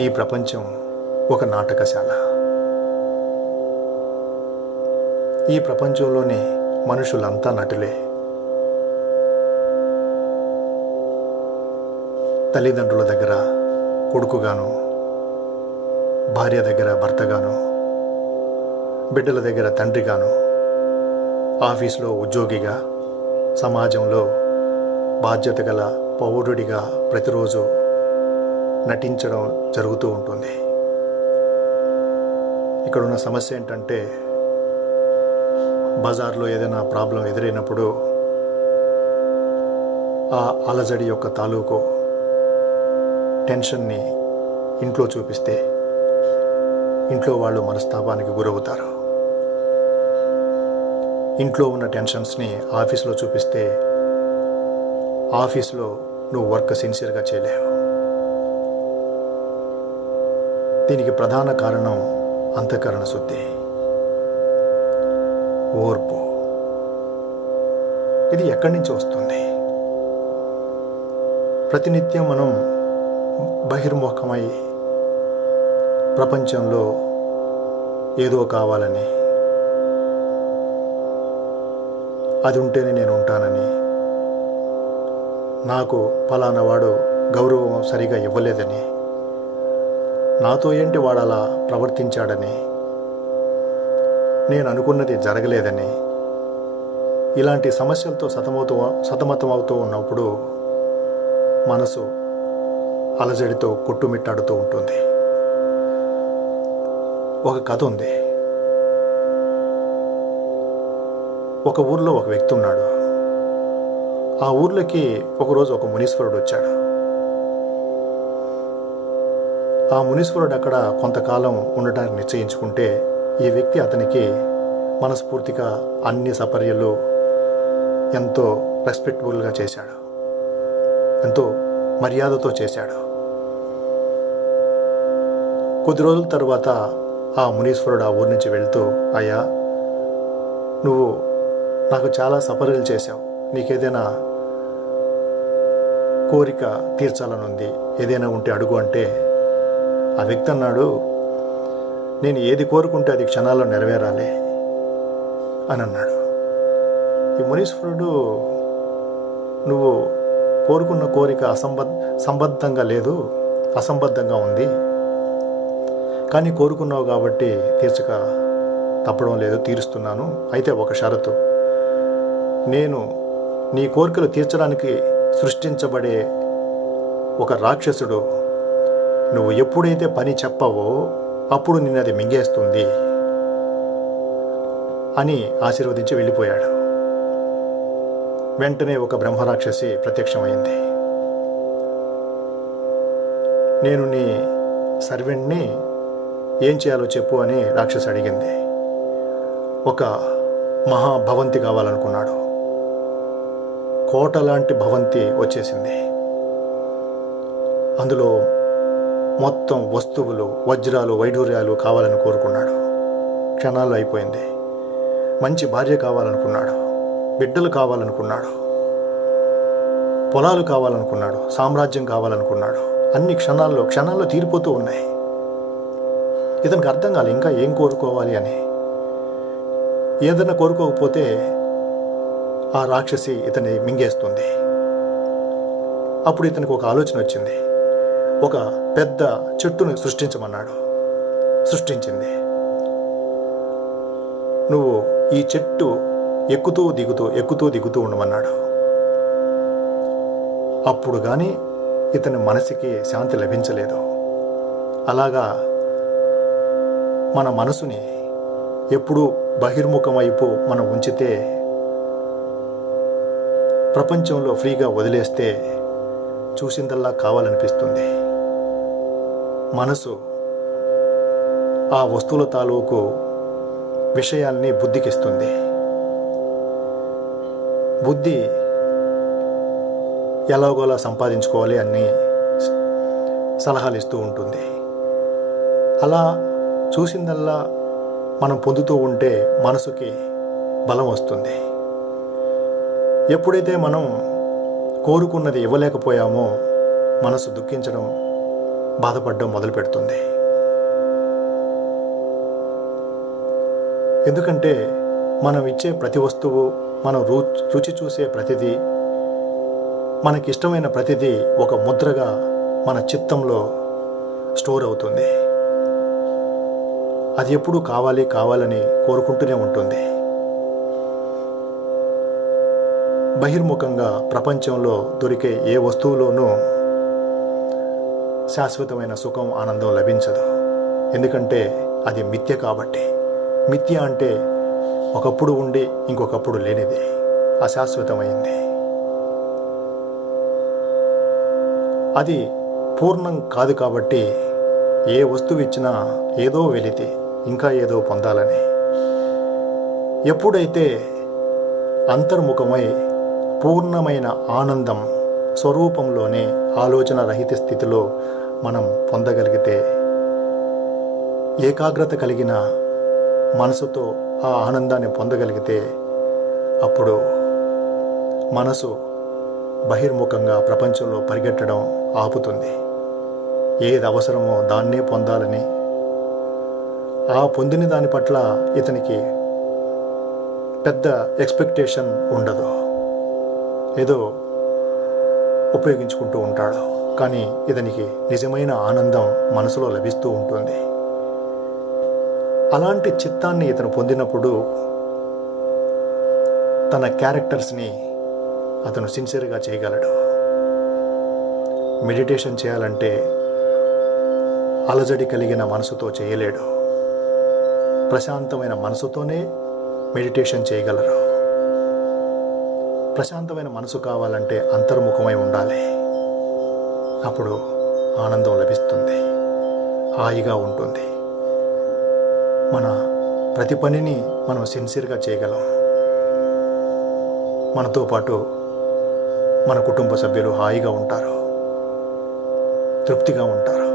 ఈ ప్రపంచం ఒక నాటకశాల. ఈ ప్రపంచంలోని మనుషులంతా నటులే. తల్లిదండ్రుల దగ్గర కొడుకుగాను, భార్య దగ్గర భర్తగాను, బిడ్డల దగ్గర తండ్రిగాను, ఆఫీసులో ఉద్యోగిగా, సమాజంలో బాధ్యత గల పౌరుడిగా ప్రతిరోజు నటించడం జరుగుతూ ఉంటుంది. ఇక్కడున్న సమస్య ఏంటంటే, బజార్లో ఏదైనా ప్రాబ్లం ఎదురైనప్పుడు ఆ అలజడి యొక్క తాలూకు టెన్షన్ని ఇంట్లో చూపిస్తే ఇంట్లో వాళ్ళు మనస్తాపానికి గురవుతారు. ఇంట్లో ఉన్న టెన్షన్స్ని ఆఫీస్లో చూపిస్తే ఆఫీస్లో నువ్వు వర్క్ సిన్సియర్గా చేయలేవు. దీనికి ప్రధాన కారణం అంతఃకరణ శుద్ధి, ఓర్పు. ఇది ఎక్కడి నుంచి వస్తుంది? ప్రతినిత్యం మనం బహిర్ముఖమై ప్రపంచంలో ఏదో కావాలని, అది ఉంటేనే నేను ఉంటానని, నాకు ఫలానా వాడు గౌరవం సరిగా ఇవ్వలేదని, నాతో ఏంటి వాడు అలా ప్రవర్తించాడని, నేను అనుకున్నది జరగలేదని, ఇలాంటి సమస్యలతో సతమతమవుతూ ఉన్నప్పుడు మనసు అలజడితో కొట్టుమిట్టాడుతూ ఉంటుంది. ఒక కథ ఉంది. ఒక ఊర్లో ఒక వ్యక్తి ఉన్నాడు. ఆ ఊర్లోకి ఒకరోజు ఒక మునీశ్వరుడు వచ్చాడు. ఆ మునీశ్వరుడు అక్కడ కొంతకాలం ఉండటానికి నిశ్చయించుకుంటే ఈ వ్యక్తి అతనికి మనస్ఫూర్తిగా అన్ని సపర్యలు ఎంతో రెస్పెక్టబుల్గా చేశాడు, ఎంతో మర్యాదతో చేశాడు. కొద్ది రోజుల తర్వాత ఆ మునీశ్వరుడు ఆ ఊరి నుంచి వెళ్తూ, అయ్యా, నువ్వు నాకు చాలా సపర్యలు చేశావు, నీకేదైనా కోరిక తీర్చాలనుంది, ఏదైనా ఉంటే అడుగు అంటే, ఆ వ్యక్తి అన్నాడు, నేను ఏది కోరుకుంటే అది క్షణాల్లో నెరవేరాలి అని అన్నాడు. ఈ మునీశ్వరుడు, నువ్వు కోరుకున్న కోరిక సంబద్ధంగా లేదు, అసంబద్ధంగా ఉంది, కానీ కోరుకున్నావు కాబట్టి తీర్చక తప్పడం లేదు, తీరుస్తున్నాను. అయితే ఒక షరతు, నేను నీ కోరికలు తీర్చడానికి సృష్టించబడే ఒక రాక్షసుడు నువ్వు ఎప్పుడైతే పని చెప్పవో అప్పుడు నిన్ను అది మింగేస్తుంది అని ఆశీర్వదించి వెళ్ళిపోయాడు. వెంటనే ఒక బ్రహ్మరాక్షసి ప్రత్యక్షమైంది. నేను నీ సర్వెంట్ని, ఏం చేయాలో చెప్పు అని రాక్షసి అడిగింది. ఒక మహాభవంతి కావాలనుకున్నాడు. కోట లాంటి భవంతి వచ్చేసింది. అందులో మొత్తం వస్తువులు, వజ్రాలు, వైఢూర్యాలు కావాలని కోరుకున్నాడు. క్షణాల్లో అయిపోయింది. మంచి భార్య కావాలనుకున్నాడు, బిడ్డలు కావాలనుకున్నాడు, పొలాలు కావాలనుకున్నాడు, సామ్రాజ్యం కావాలనుకున్నాడు. అన్ని క్షణాల్లో తీరిపోతూ ఉన్నాయి. ఇతనికి అర్థం కాదు ఇంకా ఏం కోరుకోవాలి అని. ఏదైనా కోరుకోకపోతే ఆ రాక్షసి ఇతన్ని మింగేస్తుంది. అప్పుడు ఇతనికి ఒక ఆలోచన వచ్చింది. ఒక పెద్ద చెట్టును సృష్టించమన్నాడు. సృష్టించింది. నువ్వు ఈ చెట్టు ఎక్కుతూ దిగుతూ ఉండమన్నాడు. అప్పుడు కానీ ఇతని మనసుకి శాంతి లభించలేదు. అలాగా మన మనసుని ఎప్పుడూ బహిర్ముఖం వైపు మనం ఉంచితే, ప్రపంచంలో ఫ్రీగా వదిలేస్తే చూసిందల్లా కావాలనిపిస్తుంది. మనసు ఆ వస్తువుల తాలూకు విషయాల్ని బుద్ధికిస్తుంది. బుద్ధి ఎలాగోలా సంపాదించుకోవాలి అని సలహాలు ఇస్తూ ఉంటుంది. అలా చూసిందల్లా మనం పొందుతూ ఉంటే మనసుకి బలం వస్తుంది. ఎప్పుడైతే మనం కోరుకున్నది ఇవ్వలేకపోయామో మనసు దుఃఖించడం బాధపడడం మొదలు పెడుతుంది. ఎందుకంటే మనం ఇచ్చే ప్రతి వస్తువు, మనం రుచి చూసే ప్రతిదీ, మనకిష్టమైన ప్రతిదీ ఒక ముద్రగా మన చిత్తంలో స్టోర్ అవుతుంది. అది ఎప్పుడూ కావాలి కావాలని కోరుకుంటూనే ఉంటుంది. బహిర్ముఖంగా ప్రపంచంలో దొరికే ఏ వస్తువులోనూ శాశ్వతమైన సుఖం, ఆనందం లభించదు. ఎందుకంటే అది మిథ్య కాబట్టి. మిథ్య అంటే ఒకప్పుడు ఉండి ఇంకొకప్పుడు లేనిది, అశాశ్వతమైంది. అది పూర్ణం కాదు కాబట్టి ఏ వస్తువు ఇచ్చినా ఏదో వెలితి, ఇంకా ఏదో పొందాలని. ఎప్పుడైతే అంతర్ముఖమై పూర్ణమైన ఆనందం స్వరూపంలోనే ఆలోచన రహిత స్థితిలో మనం పొందగలిగితే, ఏకాగ్రత కలిగిన మనసుతో ఆ ఆనందాన్ని పొందగలిగితే, అప్పుడు మనసు బహిర్ముఖంగా ప్రపంచంలో పరిగెట్టడం ఆపుతుంది. ఏది అవసరమో దాన్నే పొందాలని, ఆ పొందిన దాని పట్ల ఇతనికి పెద్ద ఎక్స్పెక్టేషన్ ఉండదు. ఏదో ఉపయోగించుకుంటూ ఉంటాడు, కానీ ఇతనికి నిజమైన ఆనందం మనసులో లభిస్తూ ఉంటుంది. అలాంటి చిత్తాన్ని ఇతను పొందినప్పుడు తన క్యారెక్టర్స్ని అతను సిన్సియర్గా చేయగలడు. మెడిటేషన్ చేయాలంటే అలజడి కలిగిన మనసుతో చేయలేడు. ప్రశాంతమైన మనసుతోనే మెడిటేషన్ చేయగలరు. ప్రశాంతమైన మనసు కావాలంటే అంతర్ముఖమై ఉండాలి. అప్పుడు ఆనందం లభిస్తుంది, హాయిగా ఉంటుంది. మన ప్రతి పనిని మనం సిన్సియర్గా చేయగలం. మనతో పాటు మన కుటుంబ సభ్యులు హాయిగా ఉంటారు, తృప్తిగా ఉంటారు.